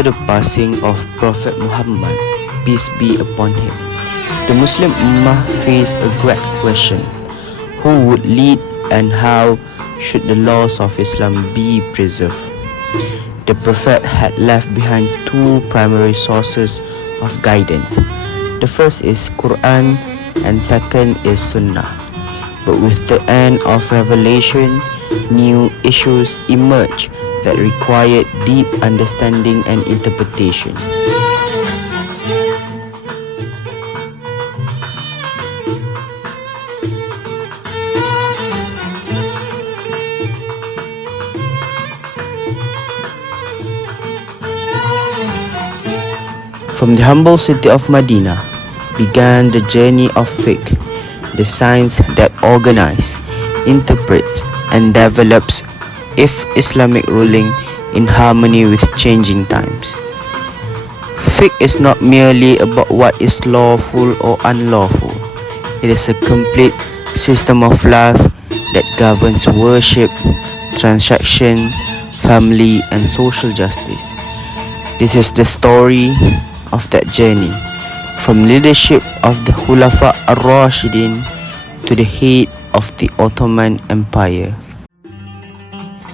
After the passing of Prophet Muhammad, peace be upon him, the Muslim Ummah faced a great question: who would lead and how should the laws of Islam be preserved? The Prophet had left behind two primary sources of guidance. The first is Quran and second is Sunnah. But with the end of revelation, new issues emerged that required deep understanding and interpretation. From the humble city of Medina began the journey of Fiqh, the science that organizes, interprets, and develops Islamic ruling in harmony with changing times. Fiqh is not merely about what is lawful or unlawful. It is a complete system of life that governs worship, transaction, family, and social justice. This is the story of that journey, from leadership of the Khulafa ar-Rashidin to the head of the Ottoman Empire.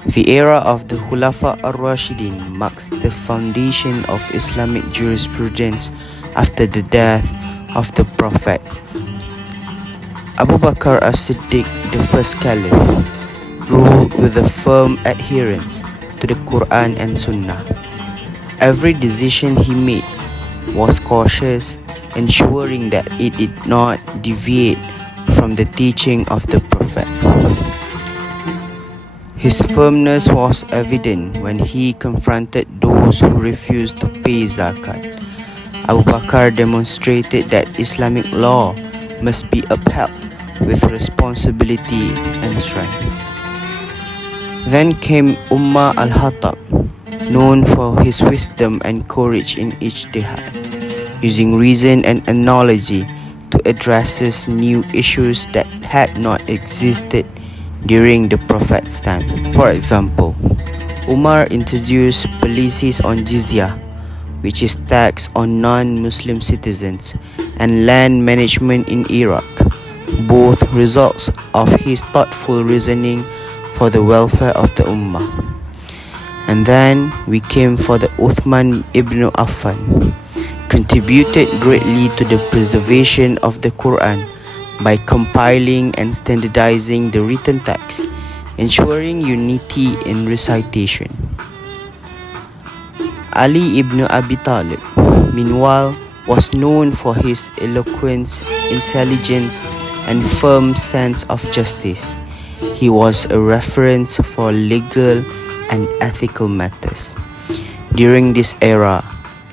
The era of the Khulafa ar-Rashidin marks the foundation of Islamic jurisprudence after the death of the Prophet. Abu Bakr as-Siddiq, the first caliph, ruled with a firm adherence to the Quran and Sunnah. Every decision he made was cautious, ensuring that it did not deviate from the teaching of the Prophet. His firmness was evident when he confronted those who refused to pay zakat. Abu Bakr demonstrated that Islamic law must be upheld with responsibility and strength. Then came Umar al-Khattab, known for his wisdom and courage in ijtihad, using reason and analogy to address new issues that had not existed during the Prophet's time. For example, Umar introduced policies on jizya, which is tax on non-Muslim citizens, and land management in Iraq, both results of his thoughtful reasoning for the welfare of the Ummah. And then we came for the Uthman ibn Affan, contributed greatly to the preservation of the Quran by compiling and standardizing the written text, ensuring unity in recitation. Ali ibn Abi Talib, meanwhile, was known for his eloquence, intelligence, and firm sense of justice. He was a reference for legal and ethical matters. During this era,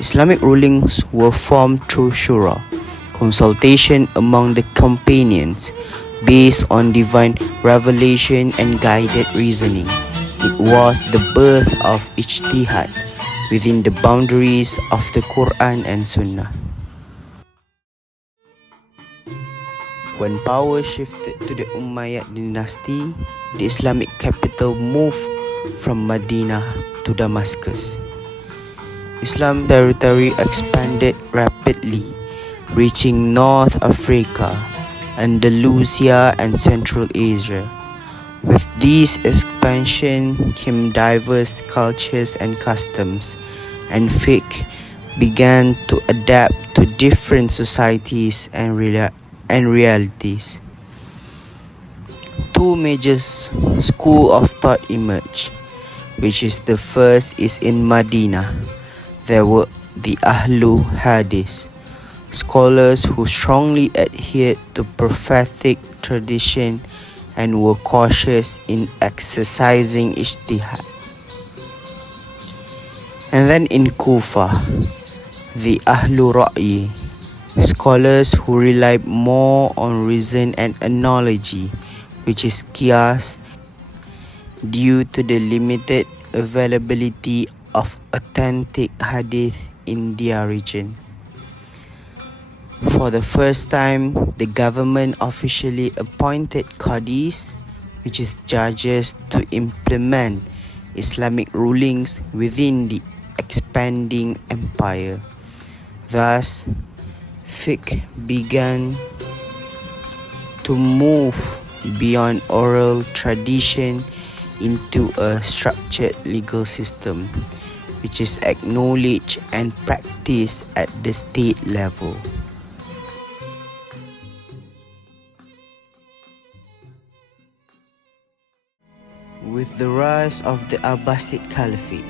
Islamic rulings were formed through shura, consultation among the companions, based on divine revelation and guided reasoning. It was the birth of ijtihad within the boundaries of the Quran and Sunnah. When power shifted to the Umayyad dynasty, the Islamic capital moved from Medina to Damascus. Islam territory expanded rapidly, reaching North Africa, Andalusia, and Central Asia. With this expansion came diverse cultures and customs, and fiqh began to adapt to different societies and realities. Two major schools of thought emerged, which is the first is in Medina. There were the Ahlu Hadith, scholars who strongly adhered to prophetic tradition and were cautious in exercising ijtihad. And then in Kufa, the Ahlu Ra'yi, scholars who relied more on reason and analogy, which is qiyas, due to the limited availability of authentic hadith in their region. For the first time, the government officially appointed qadis, which is judges, to implement Islamic rulings within the expanding empire. Thus, fiqh began to move beyond oral tradition into a structured legal system, which is acknowledged and practiced at the state level. With the rise of the Abbasid Caliphate,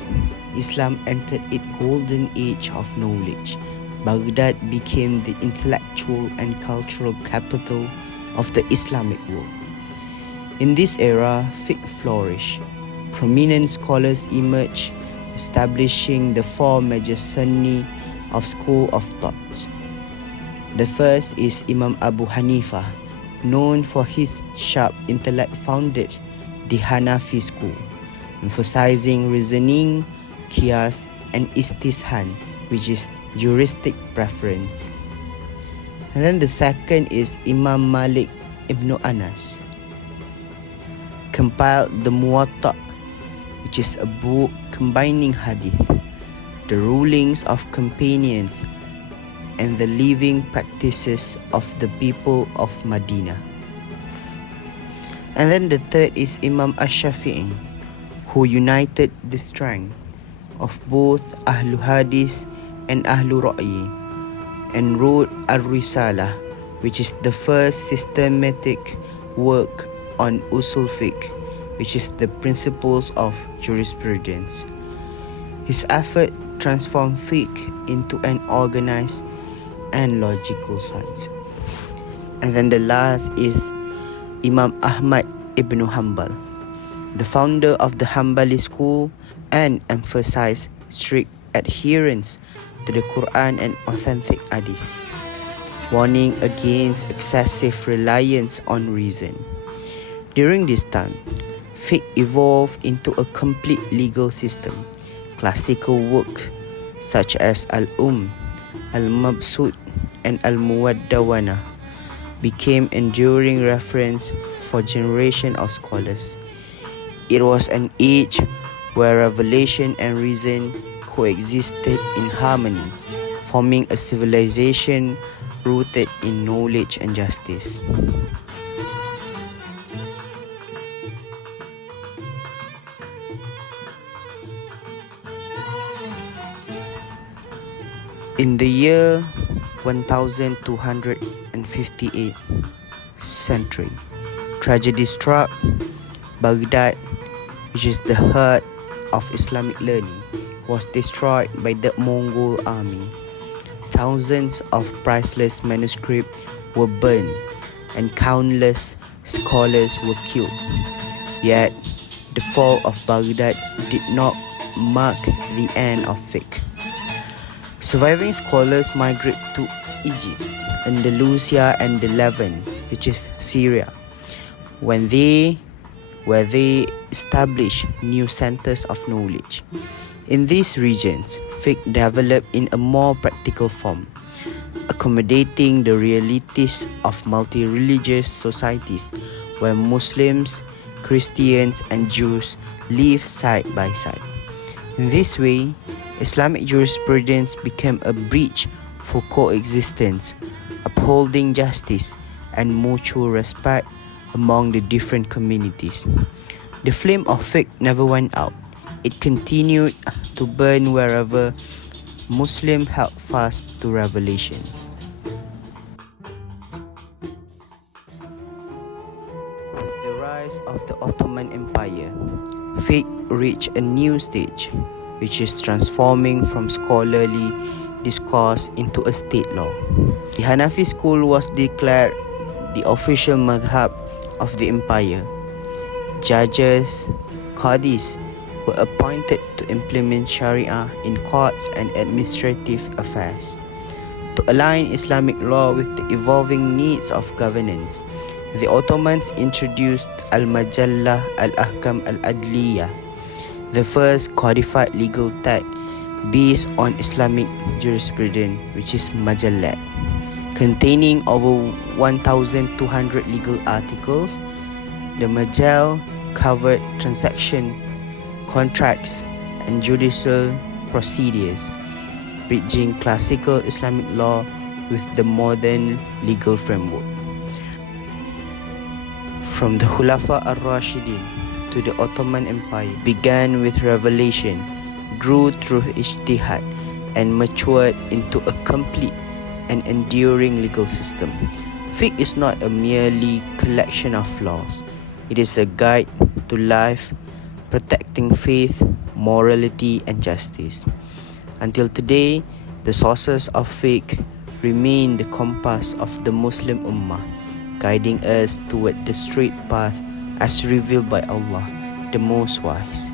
Islam entered its golden age of knowledge. Baghdad became the intellectual and cultural capital of the Islamic world. In this era, fiqh flourished. Prominent scholars emerged, establishing the four major Sunni of school of thought. The first is Imam Abu Hanifa, known for his sharp intellect, founded the Hanafi school, emphasizing reasoning, qiyas, and istishhan, which is juristic preference. And then the second is Imam Malik ibn Anas, compiled the Muwatta, which is a book combining hadith, the rulings of companions, and the living practices of the people of Medina. And then the third is Imam Ash-Shafi'i, who united the strength of both Ahlul Hadith and Ahlul Ra'yi, and wrote Ar-Risalah, which is the first systematic work on usul fiqh, which is the principles of jurisprudence. His effort transformed fiqh into an organized and logical science. And then the last is Imam Ahmad ibn Hanbal, the founder of the Hanbali school, and emphasized strict adherence to the Quran and authentic hadith, warning against excessive reliance on reason. During this time, fiqh evolved into a complete legal system. Classical works such as Al-Umm, Al-Mabsut, and Al-Muwaddawana became enduring reference for generations of scholars. It was an age where revelation and reason coexisted in harmony, forming a civilization rooted in knowledge and justice. In the year 1258 century, tragedy struck. Baghdad, which is the heart of Islamic learning, was destroyed by the Mongol army. Thousands of priceless manuscripts were burned and countless scholars were killed. Yet, the fall of Baghdad did not mark the end of fiqh. Surviving scholars migrate to Egypt, Andalusia, and the Levant, which is Syria, where they established new centers of knowledge. In these regions, fiqh developed in a more practical form, accommodating the realities of multi-religious societies where Muslims, Christians, and Jews live side by side. In this way, Islamic jurisprudence became a bridge for coexistence, upholding justice and mutual respect among the different communities. The flame of fiqh never went out. It continued to burn wherever Muslims held fast to revelation. With the rise of the Ottoman Empire, fiqh reached a new stage, which is transforming from scholarly discourse into a state law. The Hanafi school was declared the official madhab of the empire. Judges, qadis, were appointed to implement Sharia in courts and administrative affairs. To align Islamic law with the evolving needs of governance, the Ottomans introduced Al-Majallah Al-Ahkam Al-Adliyah, the first codified legal text based on Islamic jurisprudence, which is Majallat, containing over 1,200 legal articles. The Majal covered transaction, contracts, and judicial procedures, bridging classical Islamic law with the modern legal framework. From the Khulafa ar-Rashidin to the Ottoman Empire, began with revelation, grew through ijtihad, and matured into a complete and enduring legal system. Fiqh is not a merely collection of laws. It is a guide to life, protecting faith, morality, and justice. Until today, the sources of fiqh remain the compass of the Muslim Ummah, guiding us toward the straight path as revealed by Allah, the Most Wise.